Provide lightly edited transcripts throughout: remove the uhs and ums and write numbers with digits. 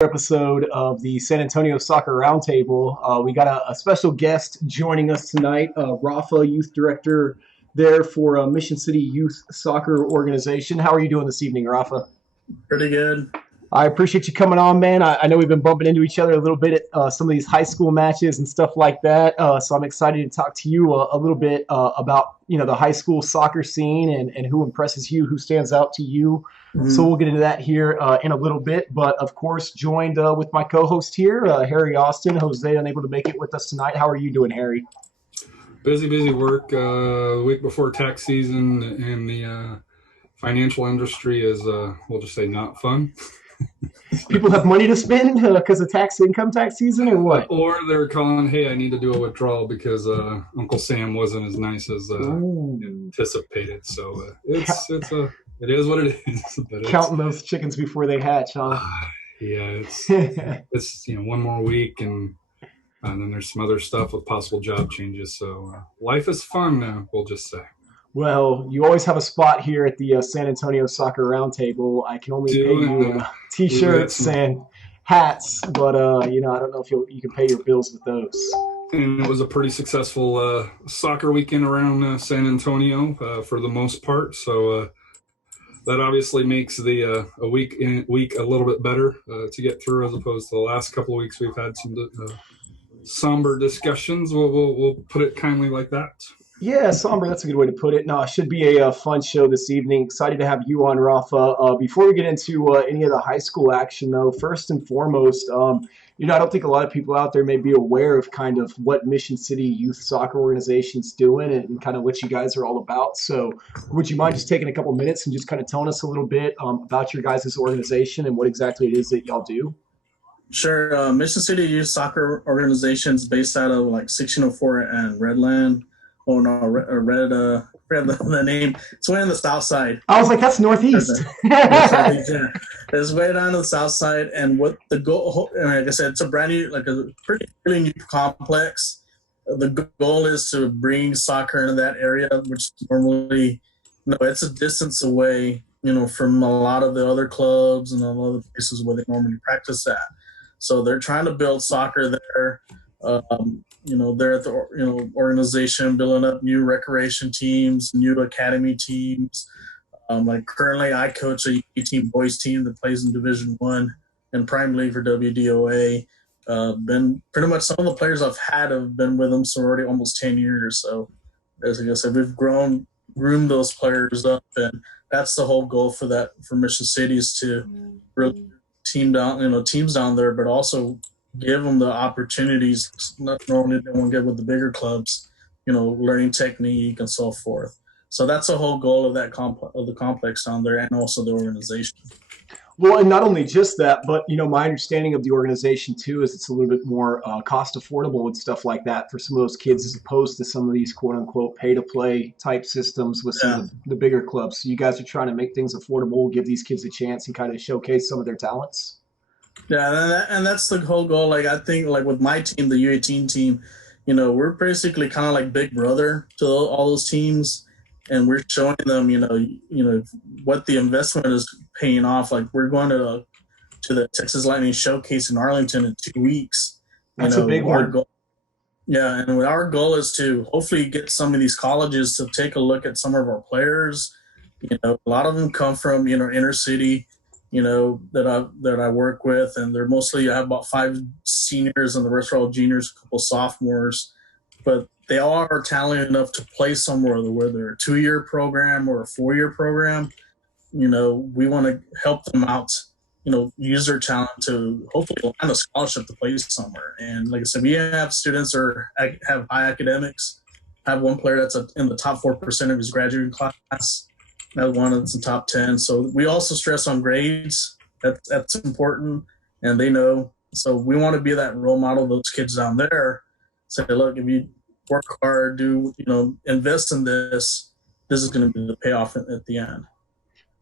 Episode of the San Antonio Soccer Roundtable. We got a special guest joining us tonight, Rafa, youth director there for Mission City Youth Soccer Organization. How are you doing this evening, Rafa? Pretty good. I appreciate you coming on, man. I know we've been bumping into each other a little bit at some of these high school matches and stuff like that. So I'm excited to talk to you a little bit about the high school soccer scene and who impresses you, who stands out to you. So we'll get into that here in a little bit. But of course, joined with my co-host here, Harry Austin. Jose unable to make it with us tonight. How are you doing, Harry? Busy work. The week before tax season, and the financial industry is, we'll just say, not fun. People have money to spend because of income tax season, or what? Or they're calling, hey, I need to do a withdrawal because Uncle Sam wasn't as nice as anticipated. So it is what it is. But counting those chickens before they hatch, huh? Yeah, it's one more week, and then there's some other stuff with possible job changes. So life is fun, we'll just say. Well, you always have a spot here at the San Antonio Soccer Roundtable. I can only pay you T-shirts and hats, but I don't know if you can pay your bills with those. And it was a pretty successful soccer weekend around San Antonio for the most part. So that obviously makes the a week a little bit better to get through, as opposed to the last couple of weeks we've had some somber discussions. We'll put it kindly like that. Yeah, somber, that's a good way to put it. No, it should be a fun show this evening. Excited to have you on, Rafa. Before we get into any of the high school action, though, first and foremost, I don't think a lot of people out there may be aware of kind of what Mission City Youth Soccer Organization's doing and kind of what you guys are all about. So would you mind just taking a couple minutes and just kind of telling us a little bit about your guys' organization and what exactly it is that y'all do? Sure. Mission City Youth Soccer Organization is based out of 1604 and Redland. Oh no, read the name. It's way on the south side. I was like, that's northeast. It's way down to the south side, and what the goal? Like I said, it's a brand new, a pretty really new complex. The goal is to bring soccer into that area, which normally, it's a distance away, from a lot of the other clubs and a lot of the places where they normally practice at. So they're trying to build soccer there. They're at the organization building up new recreation teams, new academy teams. Currently, I coach a U18 boys team that plays in Division One and Prime League for WDOA. Been pretty much some of the players I've had have been with them for already almost 10 years. So, as I said, we've groomed those players up, and that's the whole goal for Mission City is to really teams down there, but also give them the opportunities. Not normally they won't get with the bigger clubs, learning technique and so forth. So that's the whole goal of that of the complex down there, and also the organization. Well, and not only just that, but my understanding of the organization too is it's a little bit more cost affordable and stuff like that for some of those kids, as opposed to some of these quote unquote pay to play type systems with some of the bigger clubs. So you guys are trying to make things affordable, give these kids a chance, and kind of showcase some of their talents. Yeah, and that's the whole goal. I think with my team, the U18 team, we're basically kind of like big brother to all those teams, and we're showing them, what the investment is paying off. We're going to the Texas Lightning Showcase in Arlington in 2 weeks. That's a big one. Yeah, and our goal is to hopefully get some of these colleges to take a look at some of our players. A lot of them come from inner city. That I work with, and they're mostly, I have about 5 seniors and the rest are all juniors, a couple sophomores, but they all are talented enough to play somewhere, whether they're a 2-year program or a 4-year program. We want to help them out, use their talent to hopefully land a scholarship to play somewhere. And like I said, we have students that have high academics. I have one player that's in the top 4% of his graduating class. That one that's in top 10. So we also stress on grades. That's important, and they know. So we want to be that role model of those kids down there. Say, look, if you work hard, invest in this, this is going to be the payoff at the end.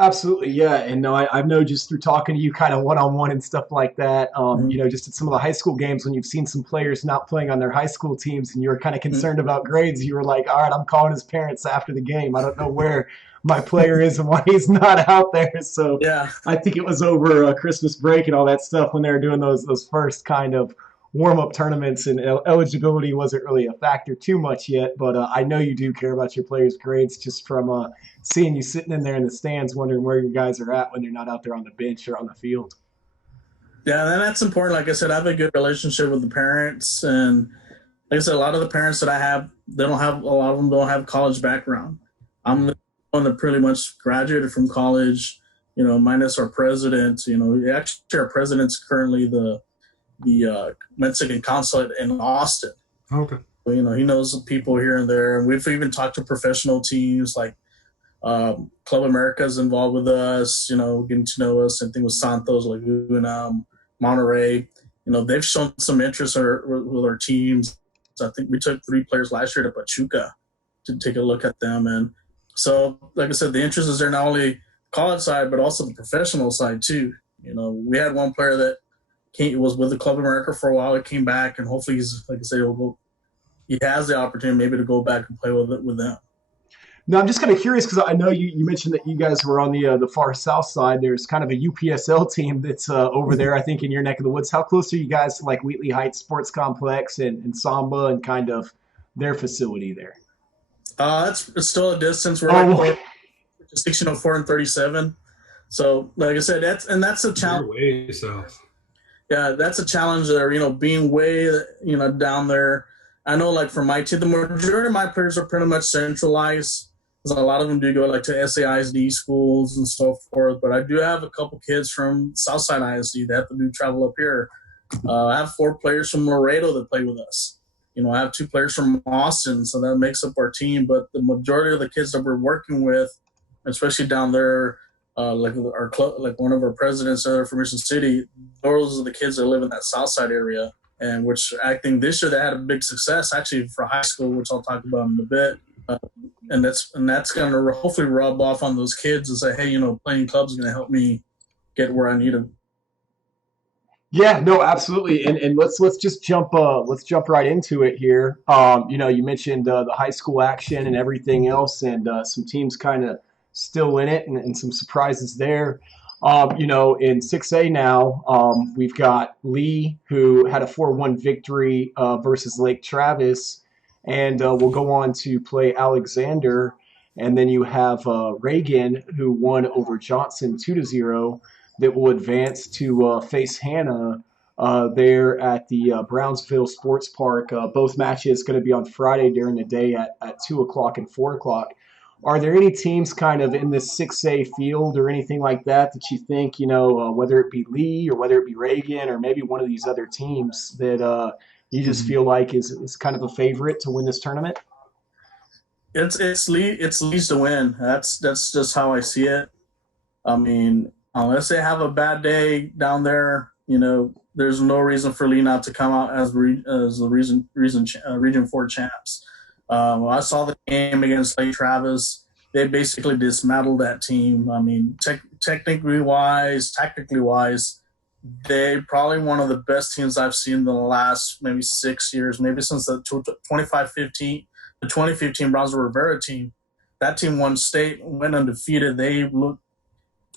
Absolutely, yeah. And no, I've known just through talking to you kind of one on one and stuff like that. Mm-hmm. Just at some of the high school games when you've seen some players not playing on their high school teams and you're kind of concerned about grades, you were like, all right, I'm calling his parents after the game. I don't know where my player is and why he's not out there. So Yeah. I think it was over Christmas break and all that stuff when they were doing those first kind of warm up tournaments, and eligibility wasn't really a factor too much yet. But I know you do care about your players' grades just from seeing you sitting in there in the stands, wondering where your guys are at when they're not out there on the bench or on the field. Yeah, and that's important. Like I said, I have a good relationship with the parents, and like I said, a lot of the parents that I have, they don't have a lot of them don't have college background. I'm the one that pretty much graduated from college, minus our president. Actually, our president's currently the Mexican consulate in Austin. Okay. But, he knows people here and there, and we've even talked to professional teams like Club America's involved with us, getting to know us. Same thing with Santos, Laguna, Monterey. They've shown some interest with our teams. So I think we took 3 players last year to Pachuca to take a look at them. And so, like I said, the interest is there not only college side, but also the professional side too. We had one player that was with the Club America for a while. He came back, and hopefully he's, like I said, he has the opportunity maybe to go back and play with them. No, I'm just kind of curious because I know you mentioned that you guys were on the far south side. There's kind of a UPSL team that's over there, I think, in your neck of the woods. How close are you guys to like Wheatley Heights Sports Complex and Samba and kind of their facility there? It's still a distance. We're like 1604 and 37. So, like I said, that's a challenge. Way south. Yeah, that's a challenge there. Being way down there. I know, like for my team, the majority of my players are pretty much centralized. Because a lot of them do go like to SAISD schools and so forth. But I do have a couple kids from Southside ISD that have to do travel up here. I have 4 players from Laredo that play with us. I have 2 players from Austin, so that makes up our team. But the majority of the kids that we're working with, especially down there, like our club, like one of our presidents there from Mission City, those are the kids that live in that Southside area. And which I think this year they had a big success actually for high school, which I'll talk about in a bit. And that's going to hopefully rub off on those kids and say, hey, playing clubs is going to help me get where I need to. Yeah, no, absolutely. And let's just jump right into it here. You mentioned the high school action and everything else, and some teams kind of still in it, and some surprises there. In 6A now, we've got Lee, who had a 4-1 victory versus Lake Travis, and will go on to play Alexander. And then you have Reagan, who won over Johnson 2-0, that will advance to face Hannah there at the Brownsville Sports Park. Both matches going to be on Friday during the day at 2 o'clock and 4 o'clock. Are there any teams kind of in this 6A field or anything like that you think, whether it be Lee or whether it be Reagan or maybe one of these other teams that you just feel like is kind of a favorite to win this tournament? It's Lee's to win. That's just how I see it. I mean, unless they have a bad day down there, there's no reason for Lee not to come out as the Region 4 champs. I saw the game against Lake Travis. They basically dismantled that team. I mean, technically wise, they're probably one of the best teams I've seen in the last maybe 6 years, maybe since the 2015 Brownsville Rivera team. That team won state, went undefeated. They looked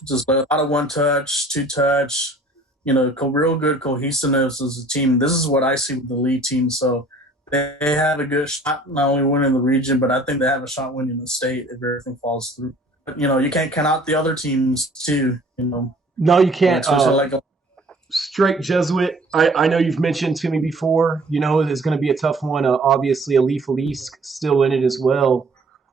just a lot of one-touch, two-touch, real good cohesiveness as a team. This is what I see with the lead team. So they have a good shot not only winning the region, but I think they have a shot winning the state if everything falls through. But, you can't count out the other teams too, No, you can't. Like Straight Jesuit, I know you've mentioned to me before, it's going to be a tough one. Obviously, Alif still in it as well.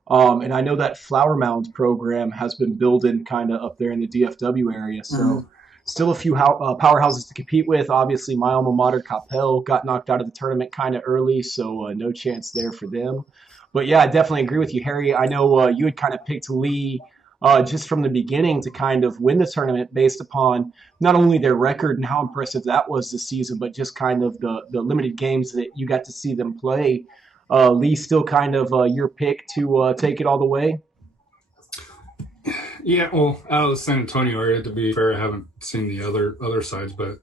And I know that Flower Mound program has been building kind of up there in the DFW area. So still a few powerhouses to compete with. Obviously, my alma mater, Capel, got knocked out of the tournament kind of early, so no chance there for them. But, yeah, I definitely agree with you, Harry. I know you had kind of picked Lee just from the beginning to kind of win the tournament based upon not only their record and how impressive that was this season, but just kind of the limited games that you got to see them play. Lee, still kind of your pick to take it all the way? Yeah, well, out of the San Antonio area, to be fair, I haven't seen the other sides, but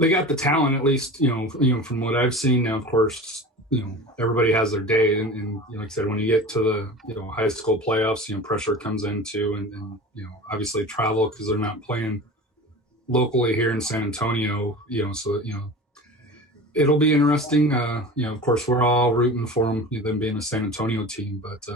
they got the talent at least. From what I've seen. Now, of course, everybody has their day, and like I said, when you get to the high school playoffs, pressure comes in too, and obviously travel because they're not playing locally here in San Antonio. So it'll be interesting. Of course, we're all rooting for them being a San Antonio team, but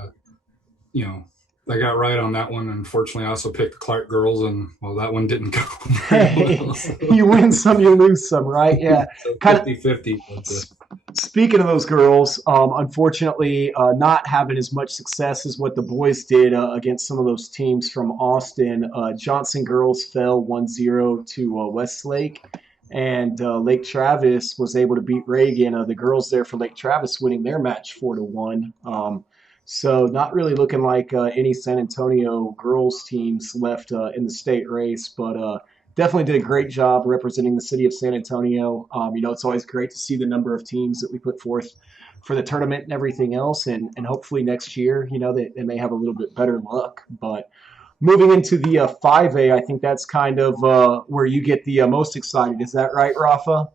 you know, I got right on that one. Unfortunately, I also picked the Clark girls, and well, that one didn't go very Hey, well. So, you win some, you lose some, right? Yeah. so Kind of 50-50. speaking of those girls, unfortunately, not having as much success as what the boys did against some of those teams from Austin. Johnson girls fell 1-0 to Westlake, and Lake Travis was able to beat Reagan. The girls there for Lake Travis winning their match 4-1. So not really looking like any San Antonio girls teams left in the state race, but definitely did a great job representing the city of San Antonio. It's always great to see the number of teams that we put forth for the tournament and everything else, and hopefully next year, they may have a little bit better luck. But moving into the 5A, I think that's kind of where you get the most excited. Is that right, Rafa?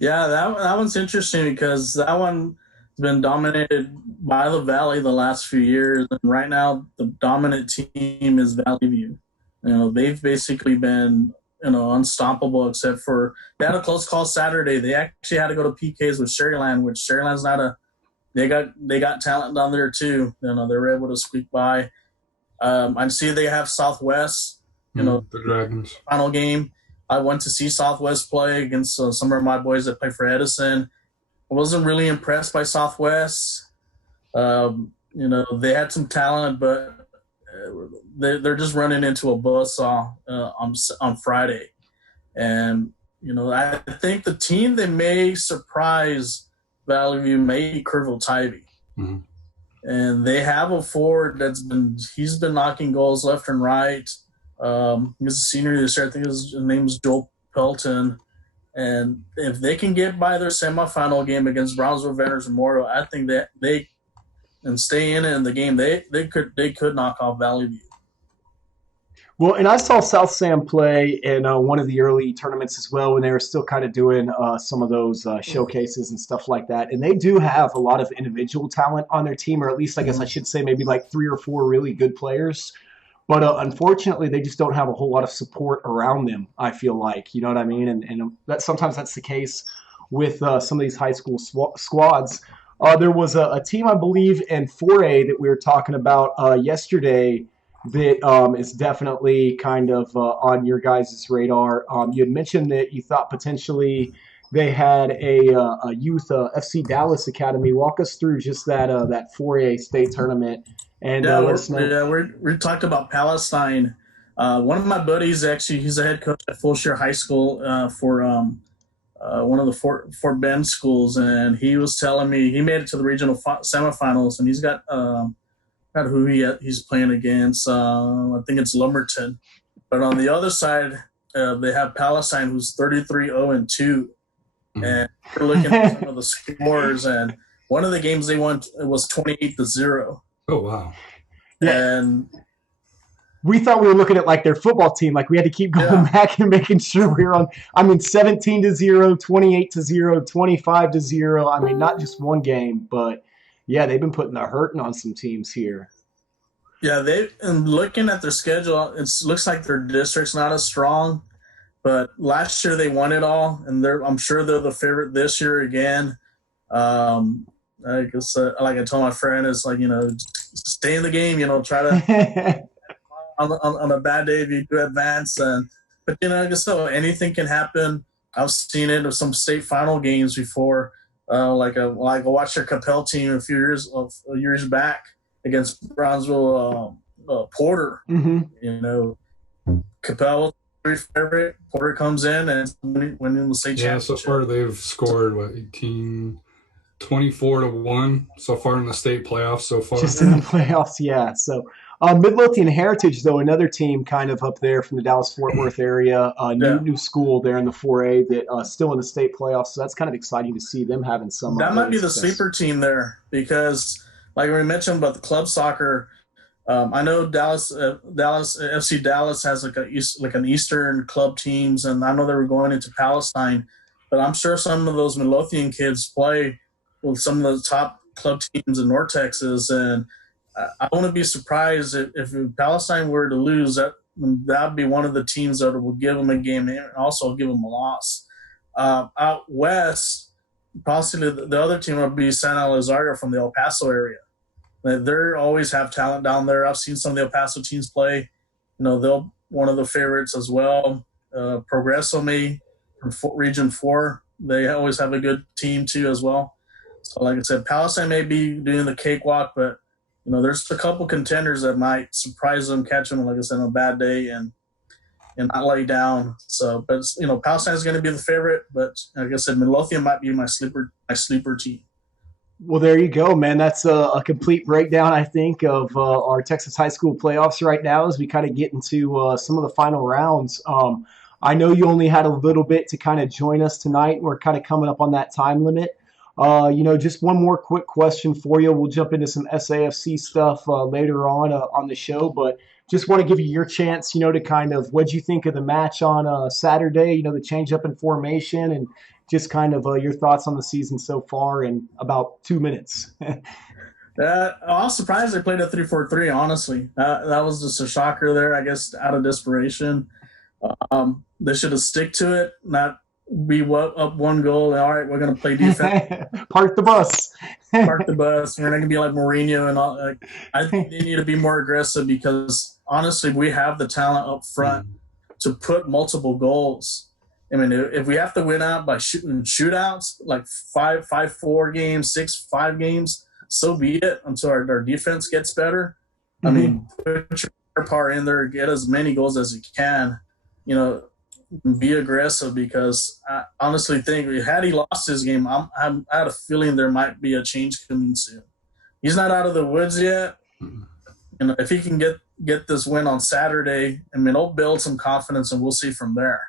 Yeah, that one's interesting because that one's been dominated by the Valley the last few years, and right now the dominant team is Valley View. They've basically been unstoppable except for they had a close call Saturday. They actually had to go to PKs with Sherryland, which Sherryland's not a they got talent down there too. They were able to squeak by. I see they have Southwest. The Dragons final game. I went to see Southwest play against some of my boys that play for Edison. I wasn't really impressed by Southwest. They had some talent, but they're just running into a buzzsaw on Friday. And, I think the team that may surprise Valley View may be Kerrville Tivy. Mm-hmm. And they have a forward he's been knocking goals left and right. He's a senior this year. I think his name is Joel Pelton. And if they can get by their semifinal game against Brownsville Veterans Memorial, I think that they and stay in it in the game, they could knock off Valley View. Well, and I saw South Sam play in one of the early tournaments as well when they were still kind of doing some of those showcases and stuff like that. And they do have a lot of individual talent on their team, or at least I guess I should say maybe like 3 or 4 really good players. But unfortunately, they just don't have a whole lot of support around them, I feel like. You know what I mean? And sometimes that's the case with some of these high school squads. There was a team, I believe, in 4A that we were talking about yesterday that is definitely kind of on your guys' radar. You had mentioned that you thought potentially they had a youth FC Dallas Academy. Walk us through just that 4A state tournament and let us know. Yeah, we talked about Palestine. One of my buddies, actually, he's a head coach at Fulshire High School for one of the Fort Bend schools, and he was telling me he made it to the regional semifinals, and he's got who he's playing against. I think it's Lumberton. But on the other side, they have Palestine, who's 33-0-2. And we're looking at some of the scores, and one of the games they won was 28-0. Oh, wow. And we thought we were looking at like their football team. Like we had to keep going back and making sure we were on. 17-0, 28-0, 25-0. I mean, not just one game, but yeah, they've been putting the hurting on some teams here. Yeah, and looking at their schedule, it looks like their district's not as strong. But last year they won it all, and I'm sure they're the favorite this year again. I guess, like I told my friend, it's like stay in the game. Try to on a bad day if you do advance, but I guess so anything can happen. I've seen it in some state final games before. Like I watched their Capel team a few years back against Brownsville Porter. Mm-hmm. Capel favorite. Porter comes in and winning the state championship. Yeah, so far they've scored 24-1 so far in the state playoffs so far. Just in the playoffs, yeah. So Midlothian Heritage, though, another team kind of up there from the Dallas-Fort Worth area, new school there in the 4A that still in the state playoffs. So that's kind of exciting to see them having some. That might be the sleeper team there because, like we mentioned about the club soccer, I know Dallas FC Dallas has like an Eastern club teams, and I know they were going into Palestine, but I'm sure some of those Midlothian kids play with some of the top club teams in North Texas, and I wouldn't be surprised if Palestine were to lose. That'd be one of the teams that will give them a game and also give them a loss. Out west, possibly the other team would be San Elizario from the El Paso area. They always have talent down there. I've seen some of the El Paso teams play. They'll one of the favorites as well. Progreso me from Region 4. They always have a good team too as well. So like I said, Palestine may be doing the cakewalk, but there's a couple contenders that might surprise them, catch them, like I said, on a bad day and not lay down. So, but Palestine is going to be the favorite, but like I said, Midlothian might be my sleeper team. Well, there you go, man. That's a complete breakdown, I think, of our Texas high school playoffs right now as we kind of get into some of the final rounds. I know you only had a little bit to kind of join us tonight. We're kind of coming up on that time limit. Just one more quick question for you. We'll jump into some SAFC stuff later on the show, but just want to give you your chance, to kind of what'd you think of the match on Saturday, the change up in formation and just kind of your thoughts on the season so far in about 2 minutes. I was surprised they played a 3-4-3, honestly. That was just a shocker there, I guess, out of desperation. They should have stick to it, not be up one goal. All right, we're going to play defense. Park the bus. Park the bus. We're not going to be like Mourinho and all. I think they need to be more aggressive because, honestly, we have the talent up front to put multiple goals. I mean, if we have to win out by shooting shootouts, like 5-4 games, 6-5 games, so be it until our defense gets better. I mean, put your power in there, get as many goals as you can, be aggressive because I honestly think had he lost his game, I had a feeling there might be a change coming soon. He's not out of the woods yet. If he can get this win on Saturday, it'll build some confidence and we'll see from there.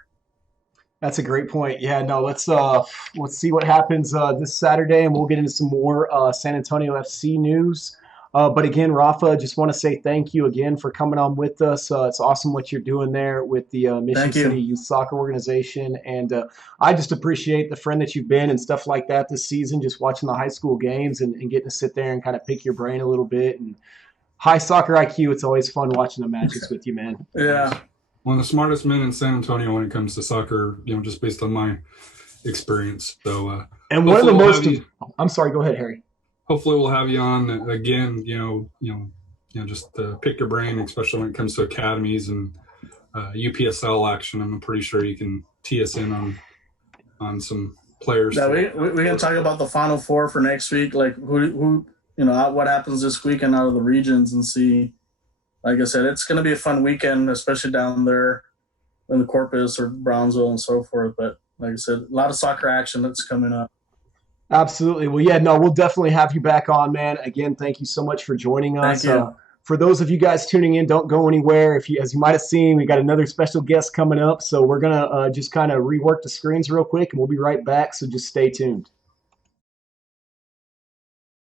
That's a great point. Yeah, no, let's see what happens this Saturday, and we'll get into some more San Antonio FC news. But again, Rafa, just want to say thank you again for coming on with us. It's awesome what you're doing there with the Mission City Youth Soccer Organization, and I just appreciate the friend that you've been and stuff like that this season. Just watching the high school games and getting to sit there and kind of pick your brain a little bit. And high soccer IQ, it's always fun watching the matches with you, man. Yeah. One of the smartest men in San Antonio when it comes to soccer, just based on my experience. So, and one of the most, I'm sorry, go ahead, Harry. Hopefully we'll have you on again, just pick your brain, especially when it comes to academies and UPSL action. I'm pretty sure you can tee us in on some players. Yeah, we can talk about the Final Four for next week, like who what happens this weekend out of the regions and see. Like I said, it's going to be a fun weekend, especially down there in the Corpus or Brownsville and so forth. But like I said, a lot of soccer action that's coming up. Absolutely. Well, yeah, no, we'll definitely have you back on, man. Again, thank you so much for joining us. Thank you. For those of you guys tuning in, don't go anywhere. As you might have seen, we got another special guest coming up. So we're going to just kind of rework the screens real quick, and we'll be right back. So just stay tuned.